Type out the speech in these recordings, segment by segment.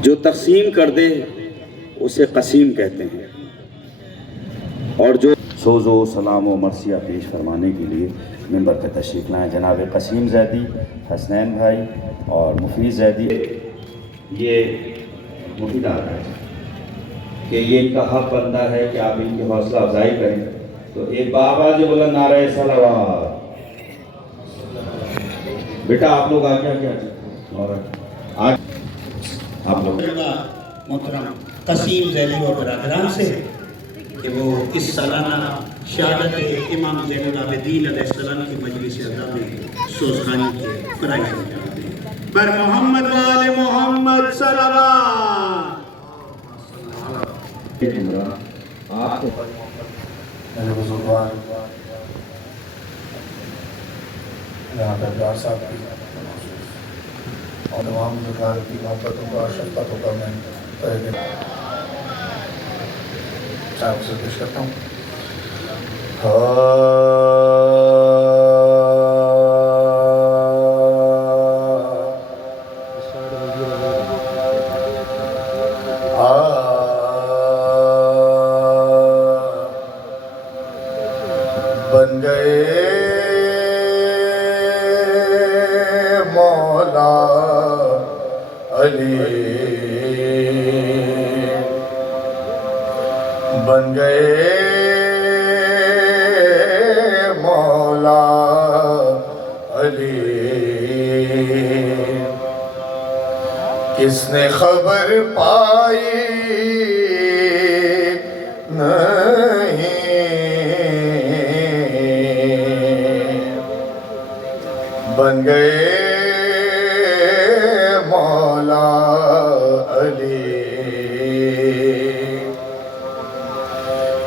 जो तकसीम कर दे उसे कसीम कहते हैं, और जो सोज़ो सलाम व मरसिया पेश फरमाने के लिए मिंबर पर तशरीफ़ लाएँ जनाब कसीम ज़ैदी, हसनैन भाई और मुफीद ज़ैदी। ये मुफीद आ रहा है कि ये इनका हक बनता है कि आप इनकी हौसला अफजाई करें। तो एक बाबा जो बोला नारे सलावत, बेटा आप लोग आगे आगे और आज आप लोग मोहतरम कसीम ज़ैदी और बरादरान से कि वो इस सालाना शहादत इमाम ज़ैनुल आबिदीन अलैहिस्सलाम की मजलिस अज़ा में सोज़खानी के फ़राइज़ पर मोहम्मद वाले मोहम्मद सल्लल्लाहु आपको यहाँ पर प्यार साहब की और तमाम बुजुर्गान की मोहब्बतों का शफ़क़तों का मैं तहे चाहे उसे पेश करता हूँ। बन गए मौला अली, बन गए मौला अली। किसने खबर पाई नहीं, बन गए मौला अली।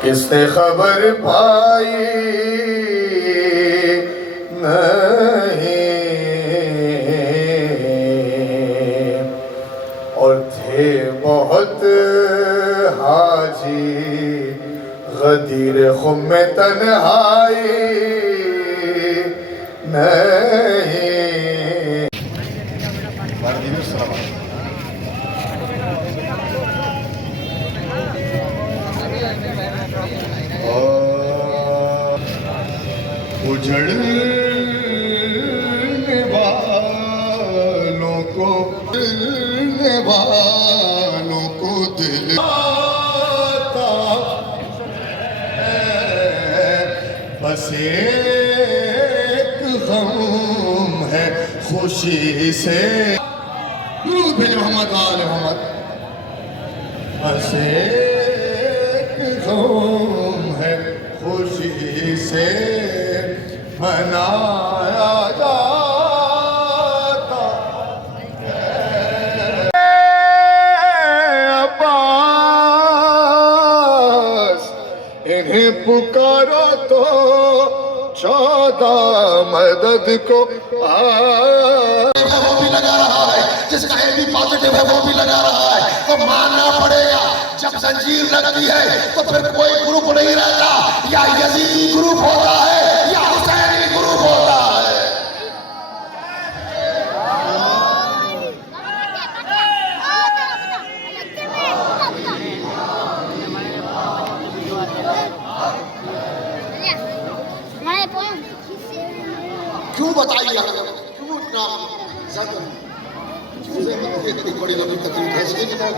किसने खबर पाई नहीं, और थे बहुत हाजी गदीर खुम में तन्हाई नहीं। उजड़ने वालों को, उजड़ने वालों को दिल आता है, बस एक गम है खुशी से। दुरूद भेज मोहम्मद वाले मोहम्मद। बस एक गम है खुशी से मनाया जाता है। अब्बास इन्हें पुकारो तो 14 मदद को वो भी लगा रहा है, जिसका AB पॉजिटिव है वो भी लगा रहा है। तो मानना पड़ेगा जब जंजीर लगती है तो फिर कोई ग्रुप नहीं रहता, या यजीदी ग्रुप होता है या हुसैनी ग्रुप होता है। क्यों बताइए, क्यों इतना इतनी बड़ी लंबी तकलीफ है इसकी किताब,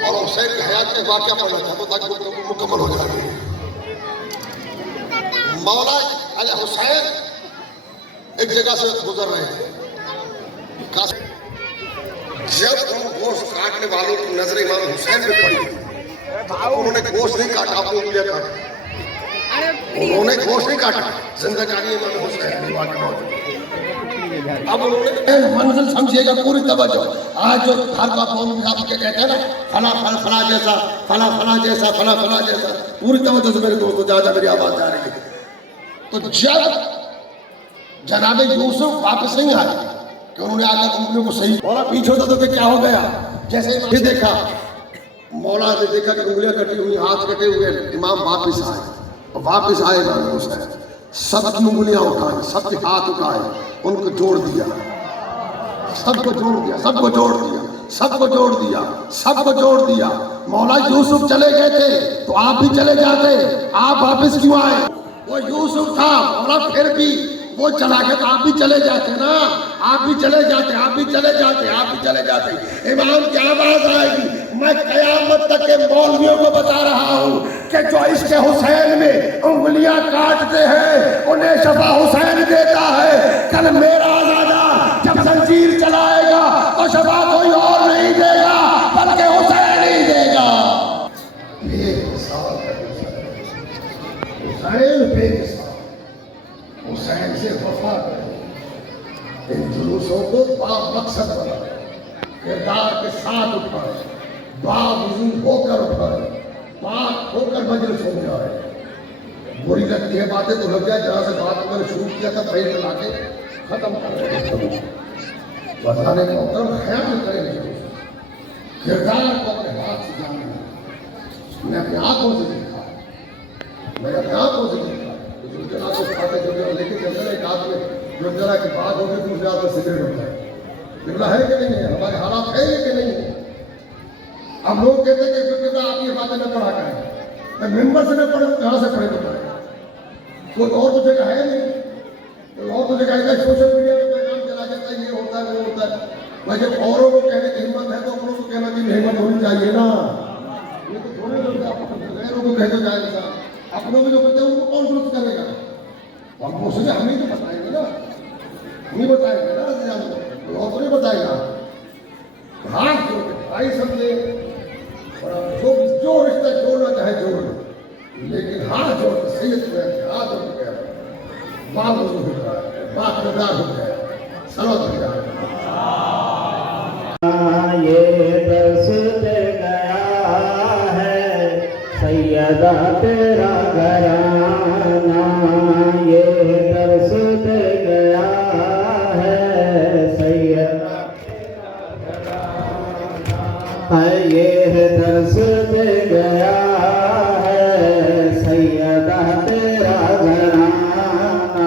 और हुसैन की हयात के वाक़या पढ़ना चाहता ताकि मुकम्मल हो जाए। मौला अली हुसैन एक जगह से गुजर रहे थे, जब उन गोश्त काटने वालों की नजर इमाम हुसैन पे पड़ी, उन्होंने गोश्त नहीं काटा, अपनी उंगलियां काटी। उन्होंने गोश्त नहीं काटा, जिंदगानी इमाम हुसैन। अब उन्होंने मंजिल समझिएगा, पूरी तवज्जो। आज जो हर का कौम के कहते हैं ना, फला फला फला जैसा, फला फला जैसा, फला फला जैसा, पूरी तवज्जो से मेरे दोस्तों ज्यादा मेरी आवाज जा रही है। तो जब जनाब यूसुफ वापस नहीं आए कि उन्होंने आकर उंगलियों को सही, मौला पीछे होता तो क्या हो गया, जैसे फिर देखा मौला ने देखा कि उंगलियां कटी हुई, हाथ कटे हुए, इमाम वापस आए। वापस आए इमाम हुसैन, सबकी उंगलियां उठाई, सबके हाथ उठाए, उनको जोड़ दिया, सबको जोड़ दिया, सबको जोड़ दिया। सबको जोड़ दिया, सबको जोड़ दिया। मौला यूसुफ चले गए थे तो आप भी चले जाते, आप वापस क्यों आए? वो यूसुफ था मौला, फिर भी वो चला गया तो आप भी चले जाते ना, आप भी चले जाते, आप भी चले जाते, आप भी चले जाते। इमाम की आवाज आएगी। मैं कयामत तक के मौलवियों को बता रहा हूँ कि जो इश्क़ हुसैन में उंगलियां काटते हैं उन्हें शफा हुसैन देता है। कल मेरा आज़ादा जब जंजीर चलाएगा तो शफा कोई और नहीं देगा बल्कि हुसैन ही देगा। हुसैन से वफा करें, इन जुलूसों को मकसद बनाए, किरदार के साथ उठाए, बावजू होकर उठाए, पाक होकर मजलिस हो जाए। बुरी लगती है बातें तो लग जाए, जहाँ से बात मैंने शुरू किया था पहले ला के खत्म कर रहे हैं। बताने का मतलब ख्याल करें, किरदार को अपने हाथ से जानना। मैं अपनी आंखों से देखा, मैंने अपनी आंखों से देखा जुलझला को खाते जुलझला लेके चलते ना, एक हाथ में जुलझला की बात होगी, दूसरे हाथ में सिगरेट होता है। जुलझला है कि नहीं है? हमारे हालात है कि नहीं है? अब लोग कहते हैं कि जुलझला आप ये बातें न पढ़ा करें, मैं मेंबर से न पढ़े, कहाँ से पढ़े बताएगा? कोई और तो जगह है नहीं, कोई और तो जगह है। सोशल मीडिया में पैगाम चला जाता है, ये होता है वो होता है। भाई जब औरों को कहने की हिम्मत है तो अपनों को कहना की हिम्मत होनी चाहिए ना। ये तो थोड़े लोग गैरों को कहते जाएगा, अपनों में जो कहते हैं उनको कौन दुरुस्त करेगा? हम उसने हम ही तो बताएंगे ना, हम ही बताएंगे ना, कोई और तो नहीं बताएगा। हाथ जोड़ भाई समझे, जो रिश्ता जोड़ना चाहे जोड़ लो, लेकिन हाथ जोड़ सही हाथ जोड़ गया, बाल हो गया, बात किरदार हो गया, सलात हो गया। ये दर्श दे गया है सैयदा तेरा घराना, ये दर्श दे गया है सैयदा तेरा घराना, ये दर्श दे गया है सैयदा तेरा घराना,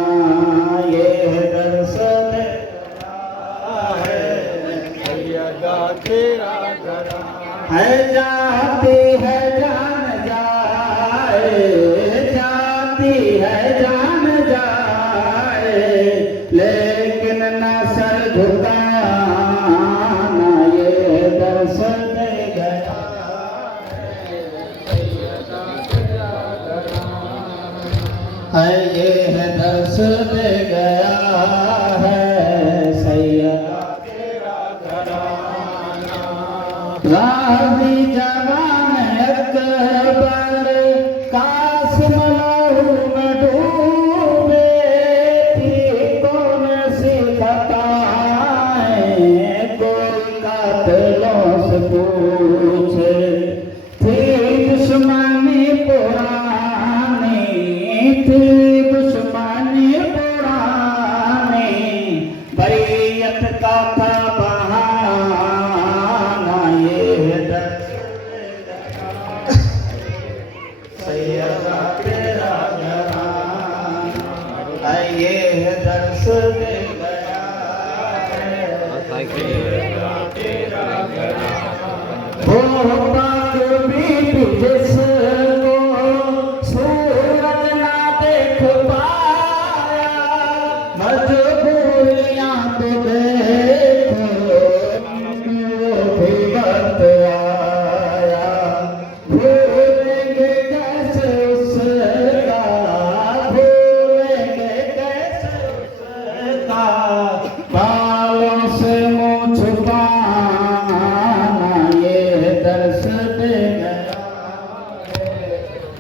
ये दर्श दे गया है सैयदा तेरा घराना। है जाती है जान जाए, जाती है जान जाए, लेकिन न सर झुकाना, ये दर्श दे गया है, ये दर्श दे गया है सैयदा तेरा घराना। गाजी जवान अकबर कासिम लहू में डूबे, थी कौन सी खताएं कोई कातिलों से पूछे, थी दुश्मनी पुरानी, थी दुश्मनी पुरानी, बैयत का था बहाना, ये दर्श सैयदा तेरा घराना, ये दर्श दे गया है तेरा घराना। वो पाक बीबी जिसको सूरत ना देख पाया, मजबूरियां तो देखो भी वक्त आया, भूलेंगे कैसे उसका, भूलेंगे कैसे उसका, बालों से मुँह छुपाना, ये दर्श दे गया है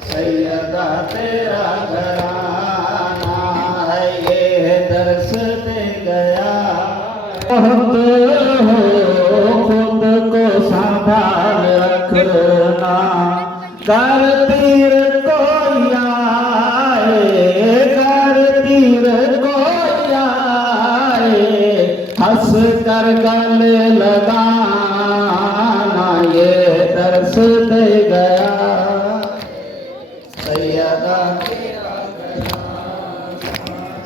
सैयदा तेरा घराना, है ये दर्श दे गया। खुद को संभाल रखना, कर तीर कोई आए, कर तीर कोई आए, हंस कर गले लगाना, ये दर्श दे गया सैयदा तेरा घराना,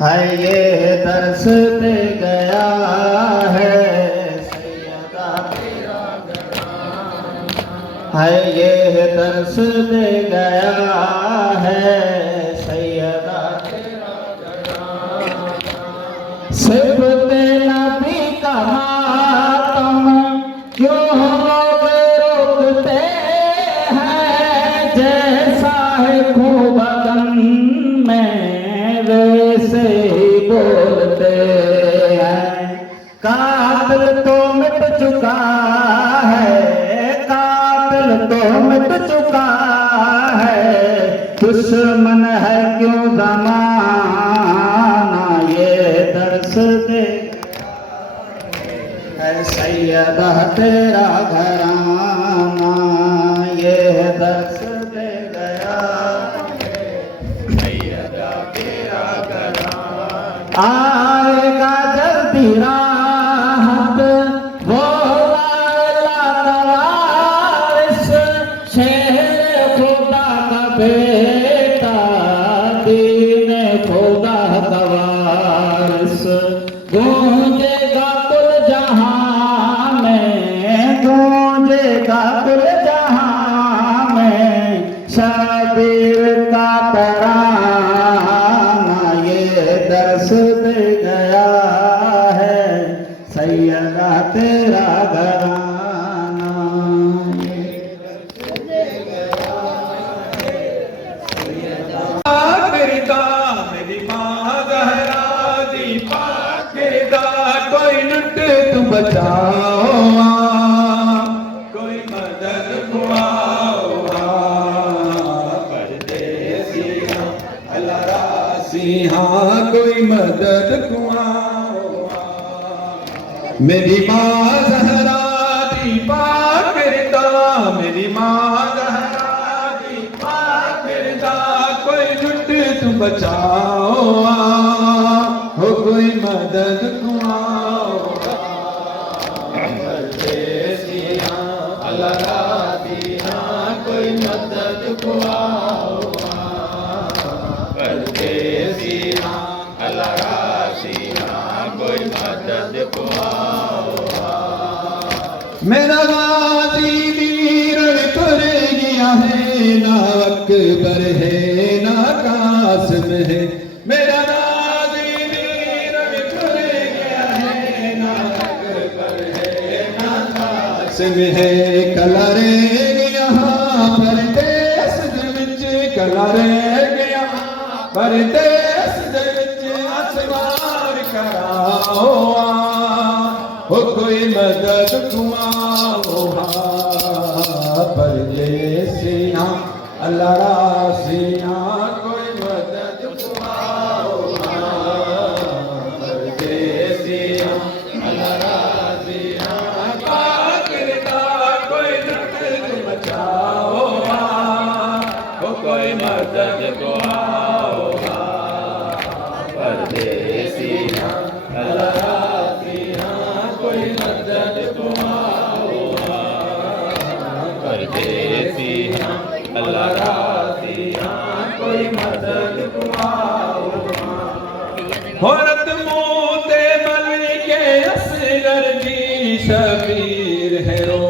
है ये दर्श दे गया है सैयदा तेरा है ये दर्श दे गया है सैयदा सिर्फ नबी का मातम क्यों लोग रोकते हैं जैसा है खूबदन में वैसे ही बोलते हैं कातिल तो मिट चुका है कातिल तो मिट चुका है दुश्मन है क्यों ज़माना ये दर्श दे है सैयदा तेरा घराना ये दर्श दे गया सैयदा तेरा घराना आएगा जल्दी राहत वो लाला वारिस शेर खुदा का बेटा दीन खुदा का वारिस गूंजेगा कुल जहां में गूंजेगा कुल जहां में शबीर का तराना ये दर्श दे गया है सैयदा तेरा घराना गिरदा मेरी माँ ज़हरा दी पाक गिरदा कोई लुट तू बचाओ कोई मदद खुआओ परदेसी अल्लाह रासी हाँ कोई मदद खुआओ मेरी माँ ज़हरा दी पाक गिरदा मेरी माँ ज़हरा दी पाक गिरदा कोई लुट तू बचाओ हो कोई मदद खुआओ परदेसिया अल्लाह रादिया कोई मदद खुआओ परदेसिया अल्लाह रादिया कोई मदद खुआओ मेरा गाजी वीर तुर गया है ना अकबर है ना कासिम है मेरा गाजी वीर तुर गया है ना अकबर है ना कासिम है कला रे यहाँ परदेस दे विच कला रे गया परदेस दे विच असवार कराओ हो कोई मदद खुआओ परदेसिया अल्लाह रासिया कोई मदद खुआओ परदेसिया अल्लाह रासिया पाकरदा कोई मदद बचाओ हो कोई मदद खुआओ परदेसिया अल्लाह रासिया कोई मदद खुआओ परदेसिया अल्लाह रासिया कोई मदद खुआओ औरत मोते मल के असगर जी शबीर है रो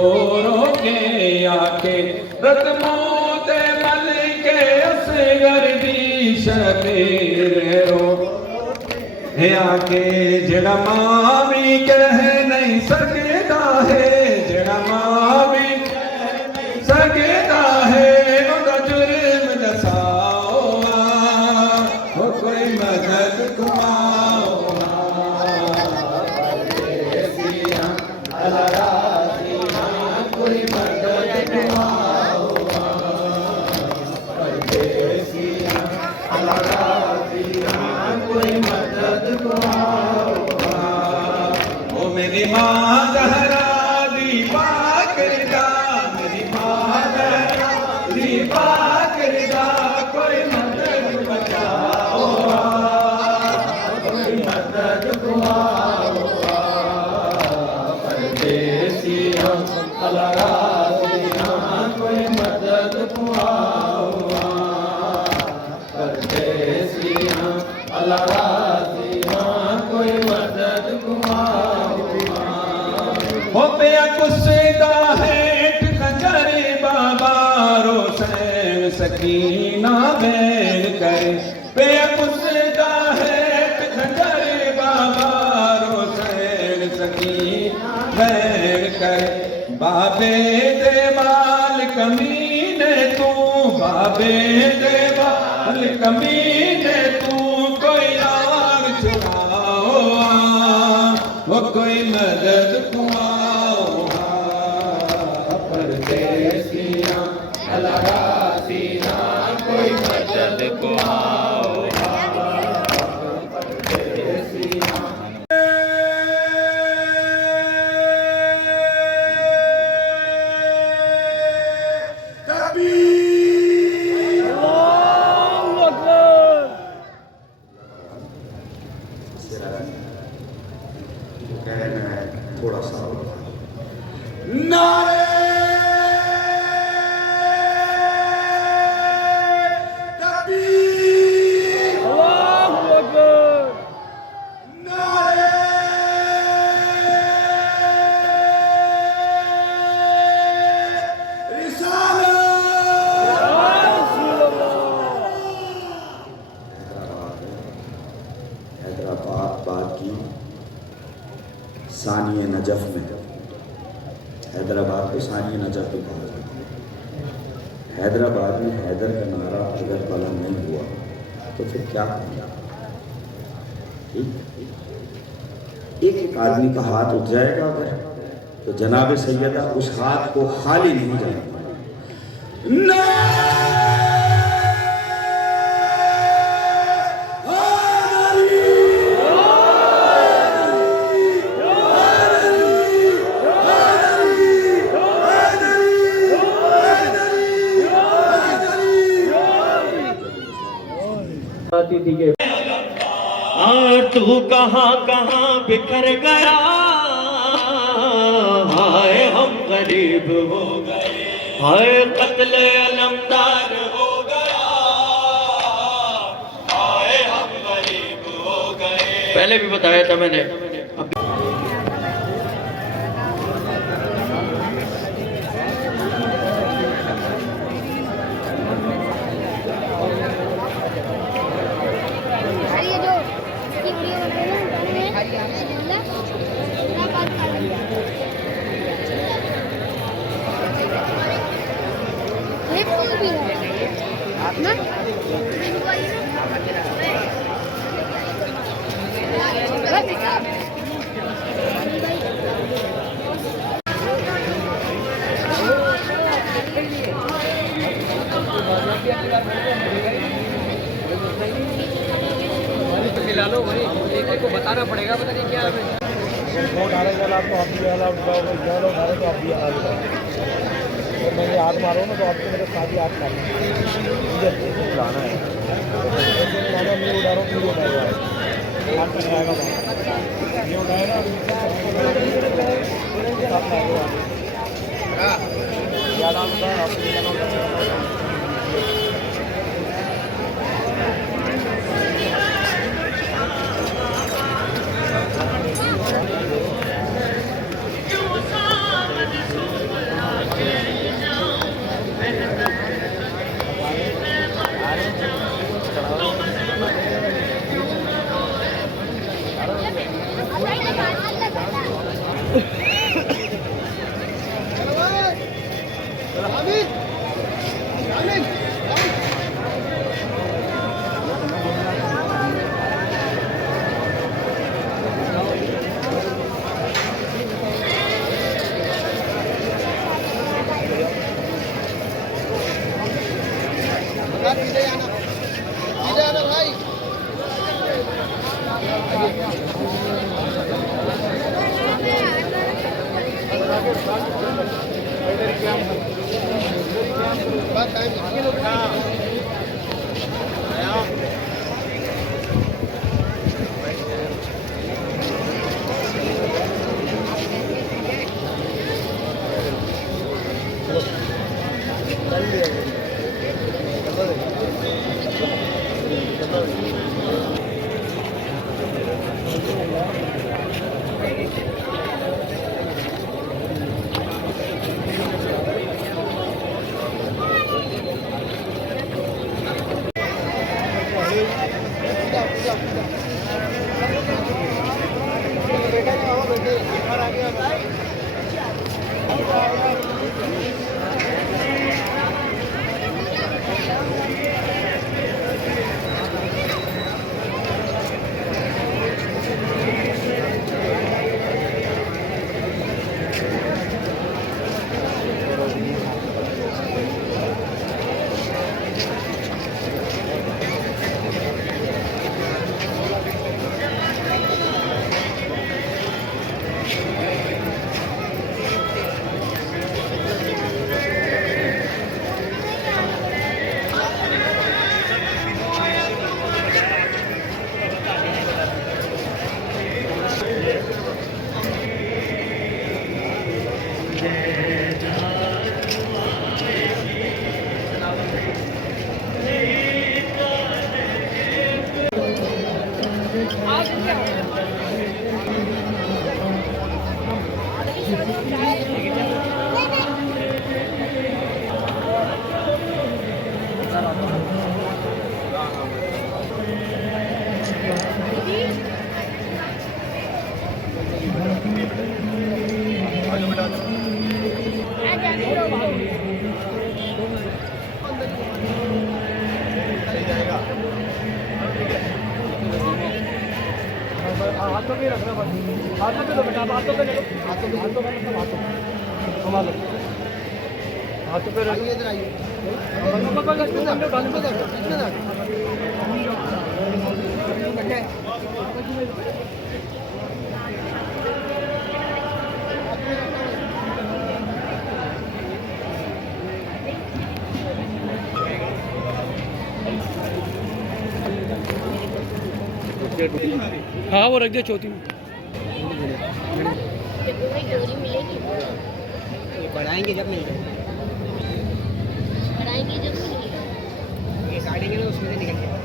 रो के आके रत मोते मल के असगर जी शबीर है रो है आके जड़ा मावी कह नहीं सकता है जड़ा मावी सकता है उनका जुर्म दसाओ हो कोई मदद खुआओ परदेसिया अल्लाह रासिया कोई मदद खुआओ परदेसिया अल्लाह रासिया कोई मदद खुआओ ओ मेरी माँ ज़हरा दी पाक रिदा मेरी माँ ज़हरा दी पाक रिदा कोई मदद बचाओ कोई मदद खुआओ परदेसिया अल्लाह रासिया कोई मदद खुआओ परदेसिया अल्लाह रासिया कोई मदद खुआओ हो पे कुसदा है खजरे बा सकीना बैन करे बेपुसदा है खंजर बाबा रोशन सकीना बैन करे बाबे दे माल कमीने तू बाबे दे माल कमीने तू कोई आग छुड़ाओ वो कोई मदद कुआओ परदेसियां अलगासीना कोई मदद कुआओ परदेसियां थोड़ा सा नारे तकबीर अल्लाहू अकबर नारे हैदराबाद की सानिए नजफ में हैदराबाद को सानिए नजफ भी कहा जाता है। हैदराबाद में हैदर का नारा अगर बुलंद नहीं हुआ तो फिर क्या करेंगे? ठीक, एक एक आदमी का हाथ उठ जाएगा अगर, तो जनाब सैयदा उस हाथ को खाली नहीं जाएगा। तू कहाँ कहाँ बिखर गया हाय हम गरीब हो गए हाय कत्ल अलमदार हो गया हाय हम गरीब हो गए। पहले भी बताया था मैंने। लो वही एक को बताना पड़ेगा, पता नहीं क्या है। वो डाले जल आपको आप भी वाला उठाओ, जल उठाओ तो आप भी वाला उठाओ। तो मैं ये हाथ मारो ना तो आपको मेरे साथ ही हाथ मारो, मुझे उड़ाना है। मैं उड़ा रहा हूँ, मुझे उठाएगा हाथ में आएगा वहाँ ये उठाएगा ज़्यादा होता है आपको। हाथों पे रखना बस, हाथों पे लो बेटा, हाथों पे लो, हाथों पे, हाथों पे मतलब हाथों पे, घुमा लो, हाथों पे रखिए, इधर आइए, हाँ वो रख दे चौथी में। बढ़ाएंगे जब मिल जाए, ये काटेंगे ना उसमें से निकल जाए।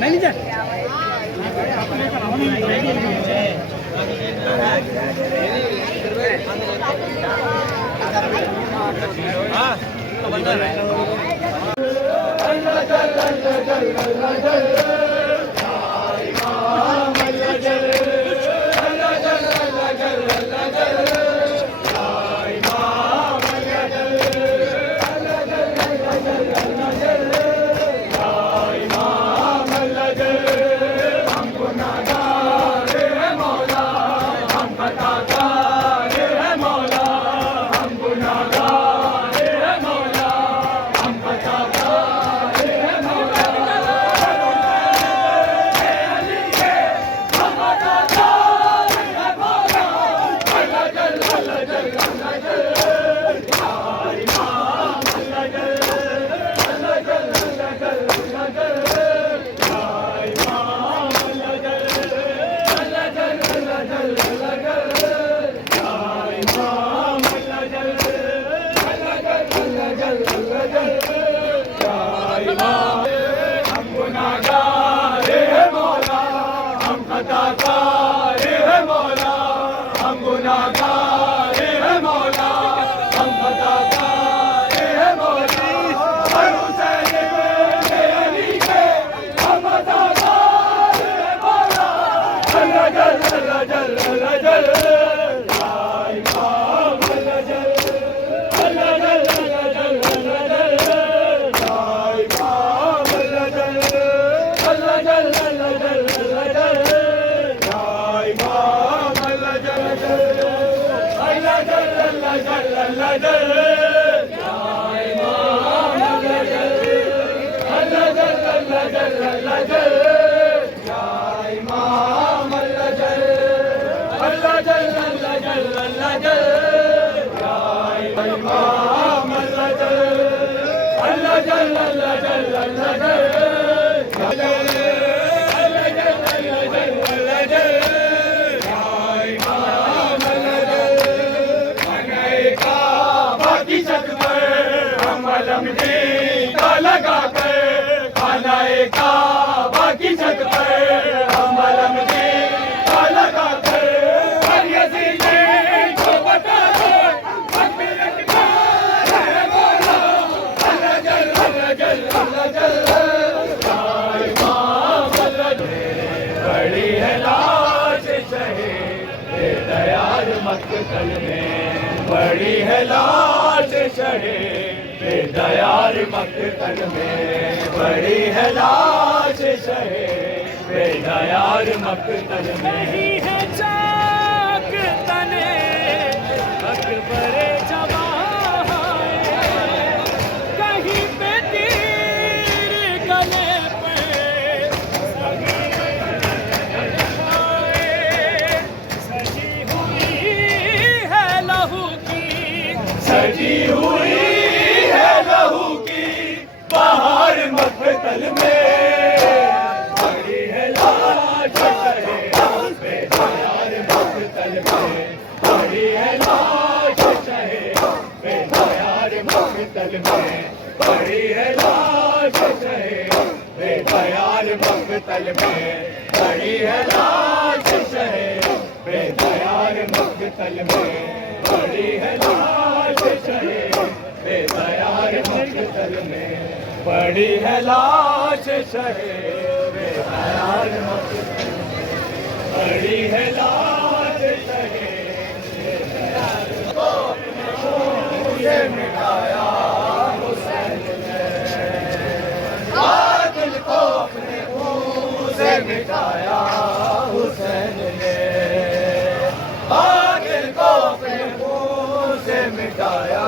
मैनेजर बड़ी है लाश शहे बेदयार मक्तल में, बड़ी है लाश शहे बेदयार मक्तल में। नहीं है चाक तने अकबरे जवान, कहीं पे तीर गले पे में, बड़ी है लाश शहे बेदयार मकतल में, बड़ी है लाश शहे बेदयार मकतल में, बड़ी है लाश शहे बेदयार मकतल में, बड़ी है लाश शहे बेदयार मकतल में, बड़ी है लाश शहे ये मिटाया हुसैन ने, बातिल को अपने मुंह से मिटाया हुसैन ने, बातिल को अपने मुंह से मिटाया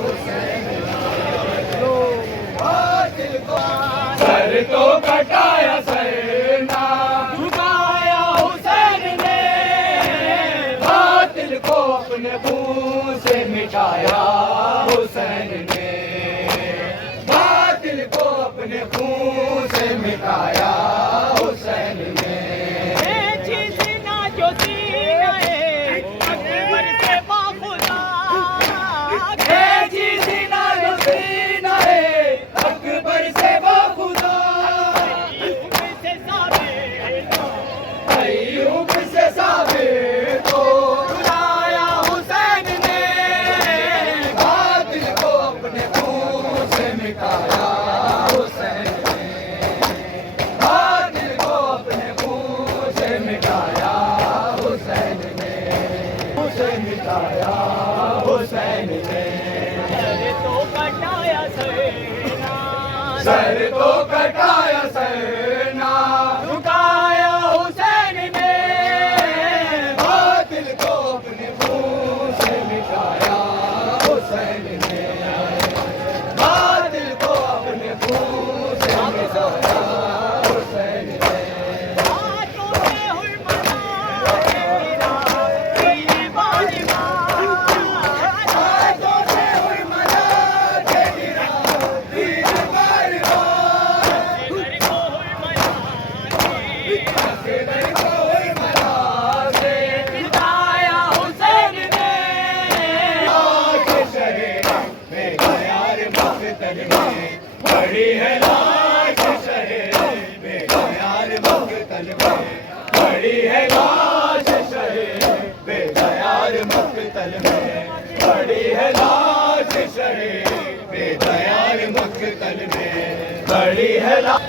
हुसैन ने, बातिल को सर तो कटाया सर ना झुकाया हुसैन ने, बातिल को अपने मुंह से मिटाया हुसैन ने, बातिल को अपने मुंह से मिटाया हुसैन ने, सीना जो सीना है अकबर से बाखुदा, जी सीना जो सीना है अकबर से बाखुदा, से साबित अय्यूब से साबित को बुलाया हुसैन ने, बातिल को अपने मुंह से मिटाया हुसैन ने, बातिल को अपने मुंह से मिटाया हुसैन ने, मुंह से मिटाया हुसैन ने, तो कटाया सेना, सर तो कटाया सरना झुकाया हुसैन ने, बातिल को अपने मुंह से मिटाया हुसैन ने, बातिल को अपने मुंह से मिटाया हुसैन ने, हाथों में हुर्मना तेरा तेरी बालिमा, हाथों से हुर्मना तेरा तीर बार बार, घर को हुर्मना अकबर को हुर्मना से मिटाया हुसैन ने, लाश शहे बेदयार मकतल में, बड़ी है लाश शहे बेदयार मकतल में, बड़ी है लाश शहे बेदयार मकतल में, बड़ी है लाश शहे बेदयार मकतल में, बड़ी है लाश